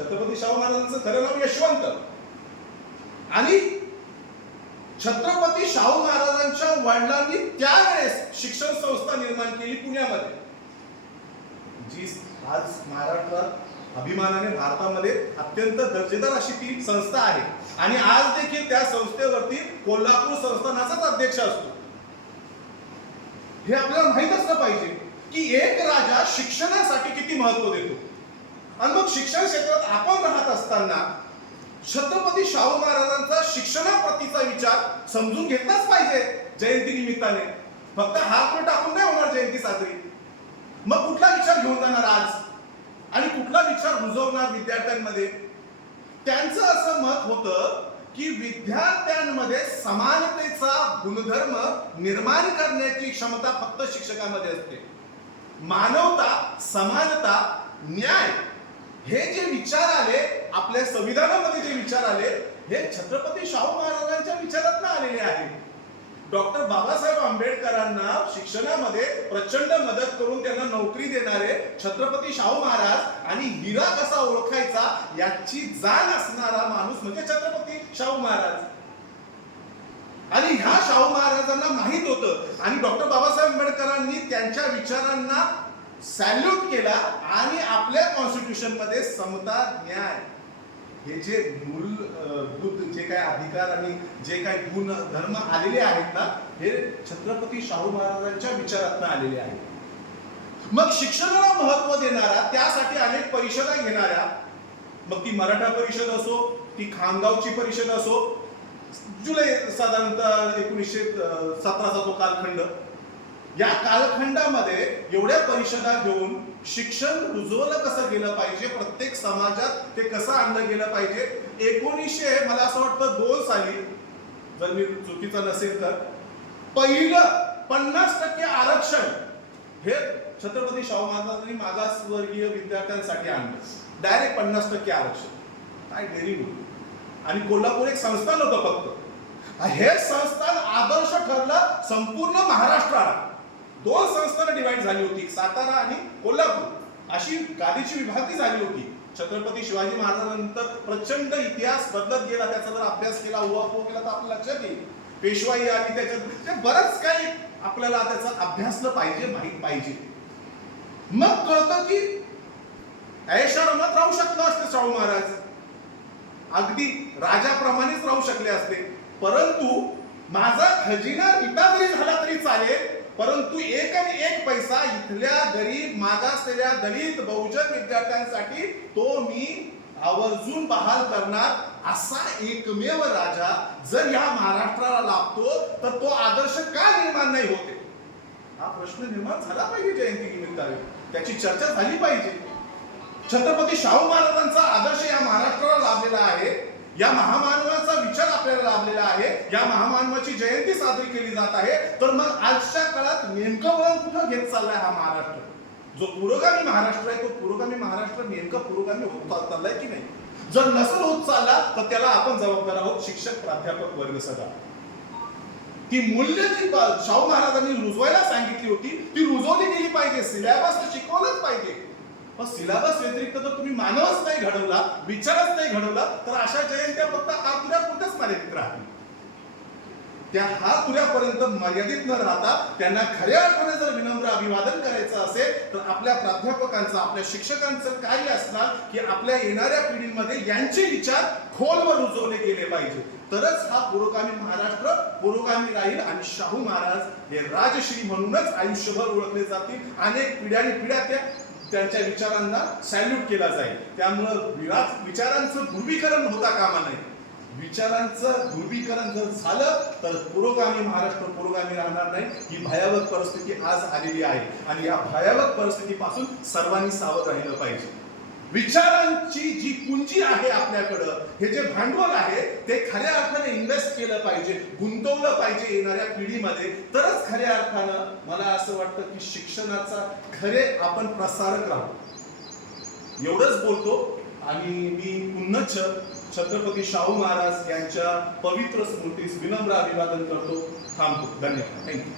छत्रपती शाहू महाराजांचं खरं नाव यशवंत. आणि छत्रपती शाहू महाराजांच्या वडिलांनी त्यावेळेस शिक्षण संस्था निर्माण केली पुण्यामध्ये, जी आज महाराष्ट्रात अभिमानाने भारतामध्ये अत्यंत दर्जेदार अशी ती संस्था आहे. आणि आज देखील त्या संस्थेवरती कोल्हापूर संस्थानाचाच अध्यक्ष असतो. हे आपल्याला माहित असलं पाहिजे की एक राजा शिक्षणासाठी किती महत्व देतो. आणि मग शिक्षण क्षेत्रात आपण राहत असताना छत्रपती शाहू महाराजांचा शिक्षणाप्रतीचा विचार समजून घेतलाच पाहिजे. जयंती निमित्ताने फक्त हात टाकून नाही होणार जयंती साजरी. मग कुठला विचार घेऊन जाणार आज आणि कुठला विचार रुजवणार विद्यार्थ्यांमध्ये? त्यांचं असं मत होतं की विद्यार्थ्यांमध्ये समानतेचा गुणधर्म निर्माण करण्याची क्षमता फक्त शिक्षकांमध्ये असते. मानवता, समानता, न्याय हे जे विचार आले, आपल्या संविधानामध्ये जे विचार आले, हे छत्रपती शाहू महाराजांच्या विचारातून आलेले आहेत. डॉक्टर बाबासाहेब आंबेडकरांना शिक्षणामध्ये प्रचंड मदत करून त्यांना नोकरी देणारे छत्रपती शाहू महाराज आणि हिरा कसा ओळखायचा याची जाण असणारा माणूस म्हणजे छत्रपती शाहू महाराज. आणि ह्या शाहू महाराजांना माहित होतं आणि डॉक्टर बाबासाहेब आंबेडकरांनी त्यांच्या विचारांना सॅल्यूट केला आणि आपल्या कॉन्स्टिट्यूशन मध्ये समता, न्याय हे जे मूलभूत जे काही अधिकार आणि जे काही गुण धर्म आलेले आहेत ना, हे छत्रपती शाहू महाराजांच्या विचारातून आलेले आहेत. मग शिक्षणाला महत्व देणारा, त्यासाठी अनेक परिषदा घेणाऱ्या, मग ती मराठा परिषद असो, ती खामगावची परिषद असो, जुलै साधारणतः 1917चा तो कालखंड, या कालखंडामध्ये एवढ्या परिषदा घेऊन शिक्षण रुजवलं कसं गेलं पाहिजे, प्रत्येक समाजात ते कसं आणलं गेलं पाहिजे. 1900 मला असं वाटतं 2 साली, जर मी चुकीचा नसेल तर, पहिलं 50% आरक्षण हे छत्रपती शाहू महाराजांनी मागासवर्गीय विद्यार्थ्यांसाठी आणलं. डायरेक्ट 50% आरक्षण. काय डेअरिंग होती. आणि कोल्हापूर एक संस्थान होतं फक्त. हे संस्थान आदर्श ठरलं संपूर्ण महाराष्ट्राला. 2 संस्थानं डिवाइड झाली होती, सातारा आणि कोल्हापूर, अशी गादीची विभागणी झाली होती. छत्रपती शिवाजी महाराजांनंतर प्रचंड इतिहास बदलत गेला. त्याचा जर अभ्यास केला, उहापोह केला तर आपल्या लक्षात येईल. पेशवाई आली, त्याच्यात बरंच काही आपल्याला त्याचा अभ्यासलं पाहिजे, माहित पाहिजे. मग कळतं की ऐशारामात राहू शकलो असते शाहू महाराज, अगदी राजाप्रमाणेच राहू शकले असते. परंतु माझा खजिना रिटा जरी झाला तरी चालेल, परंतु एक आणि एक पैसा इथल्या गरीब, मागासलेल्या, दलित, बहुजन विद्यार्थ्यांसाठी तो मी आवर्जून बहाल करणार, असा एकमेव राजा जर या महाराष्ट्राला लाभतो तर तो आदर्श का निर्माण नाही होते? हा प्रश्न निर्माण झाला पाहिजे. जयंती निमित्ताने त्याची चर्चा झाली पाहिजे. छत्रपती शाहू महाराजांचा आदर्श या महाराष्ट्राला लाभलेला आहे. या महामानवाचा विचार आपल्याला लाभलेला आहे. या महामानवाची जयंती साजरी केली जात आहे. तर मग आजच्या काळात नेमकं वळण कुठं घेत चाललाय हा महाराष्ट्र? जो पुरोगामी महाराष्ट्र आहे, तो पुरोगामी महाराष्ट्र नेमकं पुरोगामी होत चाललाय की नाही? जर नसेल होत चालला तर त्याला आपण जबाबदार आहोत, शिक्षक, प्राध्यापक वर्ग सगळा. ती मूल्य जी शाहू महाराजांनी रुजवायला सांगितली होती ती रुजवली गेली पाहिजे. सिलेबस शिकवलंच पाहिजे. पण सिलेबस व्यतिरिक्त जर तुम्ही मानवच नाही घडवला, विचारच नाही घडवला, तर अशा जयंत्या फक्त हातुऱ्यापुरत्याच मर्यादित राहतील. त्या हातुऱ्यापर्यंत मर्यादित न राहता त्यांना खऱ्या अर्थाने जर विनम्र अभिवादन करायचं असेल तर आपल्या प्राध्यापकांचं, आपल्या शिक्षकांचं कार्य असणार की आपल्या येणाऱ्या पिढीमध्ये यांचे विचार खोलवर रुजवले गेले पाहिजे. तरच हा पुरोगामी महाराष्ट्र पुरोगामी राहील आणि शाहू महाराज हे राजश्री म्हणूनच आयुष्यभर ओळखले जातील. अनेक पिढ्यानी पिढ्या त्यांच्या विचारांना सॅल्यूट केला जाईल. त्यामुळं विचारांचं ध्रुवीकरण होता कामा नये. विचारांचं ध्रुवीकरण जर झालं तर पुरोगामी महाराष्ट्र पुरोगामी राहणार नाही. ही भयावह परिस्थिती आज आलेली आहे आणि या भयावह परिस्थितीपासून सर्वांनी सावध राहिलं पाहिजे. विचारांची जी पुंजी आहे आपल्याकडं, हे जे भांडवल आहे ते खऱ्या अर्थाने इन्व्हेस्ट केलं पाहिजे, गुंतवलं पाहिजे येणाऱ्या पिढीमध्ये. तरच खऱ्या अर्थानं मला असं वाटतं की शिक्षणाचा खरे आपण प्रसारक राहू. एवढंच बोलतो आणि मी पुन्हा छत्रपती शाहू महाराज यांच्या पवित्र स्मृतीस विनम्र अभिवादन करतो. थांबतो. धन्यवाद. थँक्यू.